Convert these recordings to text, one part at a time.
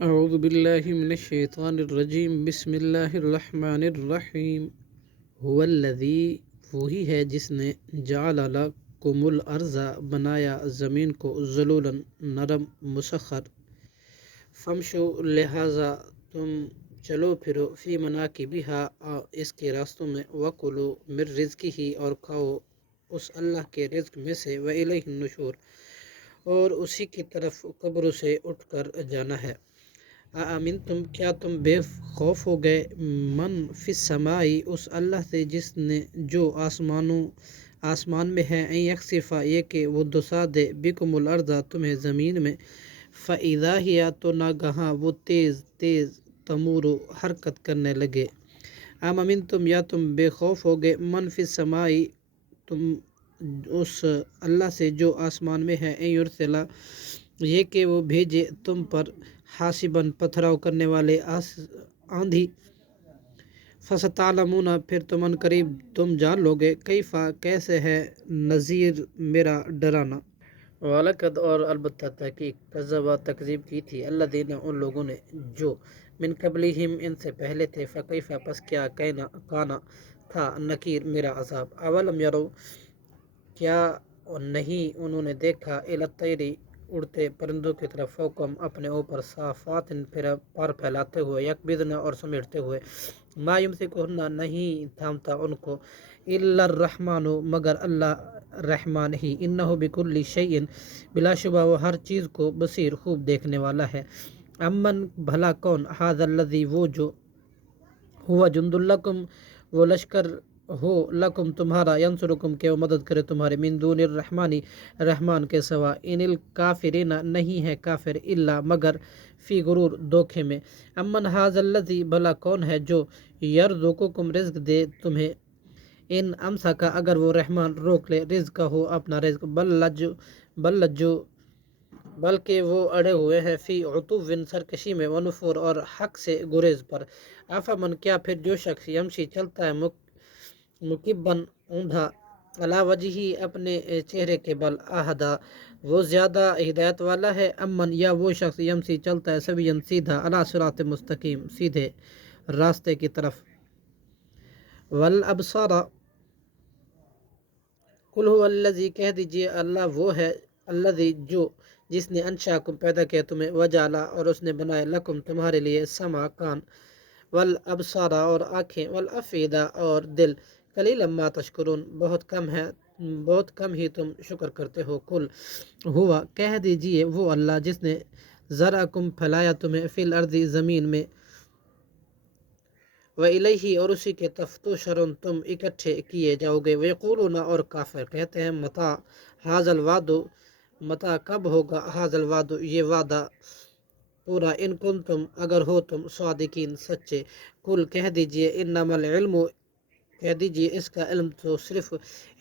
اعوذ باللہ من الشیطان الرجیم بسم اللہ الرحمن الرحیم هو الذی وہی ہے جس نے جعل لکم الارض بنایا زمین کو ذلولا نرم مسخر فمشو لہذا تم چلو پھرو فی مناکبہا اس کے راستوں میں وکلو من رزقہ اور کھاؤ اس اللہ کے رزق میں سے وإلیہ النشور اور اسی کی طرف قبر سے اٹھ کر جانا ہے آمین تم کیا تم بے خوف ہو گئے من فی السمائی اس اللہ سے جس نے جو آسمان میں ہے این یکسفا یہ کہ وہ دسا دے بکم الارض تمہیں زمین میں فاذا ہی تو ناگہاں وہ تیز تیز تمورو حرکت کرنے لگے آمین تم یا تم بے خوف ہو گئے من فی السمائی تم اس اللہ سے جو آسمان میں ہے این یرسلا یہ کہ وہ بھیجے تم پر حاسباً پتھراؤ کرنے والے آندھی فستعلمون پھر تم ان قریب تم جان لوگے کیفا کیسے ہے نذیر میرا ڈرانا وَلَقَدْ اور البتہ تحقیق کذبا تکذیب کی تھی الذین ان لوگوں نے جو من قبلہم ان سے پہلے تھے فکیفا پس کیا کانا تھا نکیر میرا عذاب اولم یرو کیا نہیں انہوں نے دیکھا الی الطیر اڑتے پرندوں کی طرف فوقم اپنے اوپر صافات پھر پر پھیلاتے ہوئے یکبضن اور سمیٹتے ہوئے ما یمسکہن نہیں تھامتا ان کو الا الرحمن مگر اللہ رحمان ہی انہ بکل شیء بلا شبہ وہ ہر چیز کو بصیر خوب دیکھنے والا ہے امن بھلا کون ھذا الذی وہ جو ہوا جند لکم وہ لشکر ہو لکم تمہارا ینصرکم کہ وہ مدد کرے تمہارے من دون الرحمانی رحمان کے سوا ان الکافرین نہیں ہے کافر الا مگر فی غرور دھوکے میں امن ھذا الذی بھلا کون ہے جو یرزقکم رزق دے تمہیں ان امسکا اگر وہ رحمان روک لے رزق ہو اپنا رزق بلجو بلکہ وہ اڑے ہوئے ہیں فی عتو سرکشی میں ونفور اور حق سے گریز پر افمن کیا پھر جو شخص یمشی چلتا ہے مکبن اوندھا علی وجہی اپنے چہرے کے بل اہدا وہ زیادہ ہدایت والا ہے امن یا وہ شخص یمشی چلتا ہے سوین سیدھا علی صراط مستقیم سیدھے راستے کی طرف والابصار قل هو الذی کہہ دیجئے اللہ وہ ہے الذی جو جس نے انشاکم پیدا کیا تمہیں وجعلا اور اس نے بنائے لکم تمہارے لیے سمع کان والابصار اور آنکھیں والافئدہ اور دل قلیلا ما تشکرون بہت کم ہی تم شکر کرتے ہو قل ہوا کہہ دیجئے وہ اللہ جس نے ذرأکم پھیلایا تمہیں فی الارض زمین میں وَإِلَيْهِ اور اسی کے تفتشرون تم اکٹھے کیے جاؤ گے وَيَقُولُونَ اور کافر کہتے ہیں متى ھذا الوعد متى کب ہوگا ھذا الوعد یہ وعدہ پورا ان کنتم اگر ہو تم صادقین سچے قل کہہ دیجئے انما العلم کہہ دیجئے اس کا علم تو صرف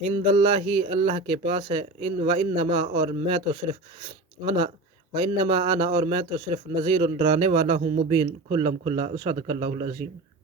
عند اللہ اللہ کے پاس ہے وانما اور میں تو صرف انا اور میں تو صرف نذیر ڈرانے والا ہوں مبین کھلم کھلا صدق اللہ العظیم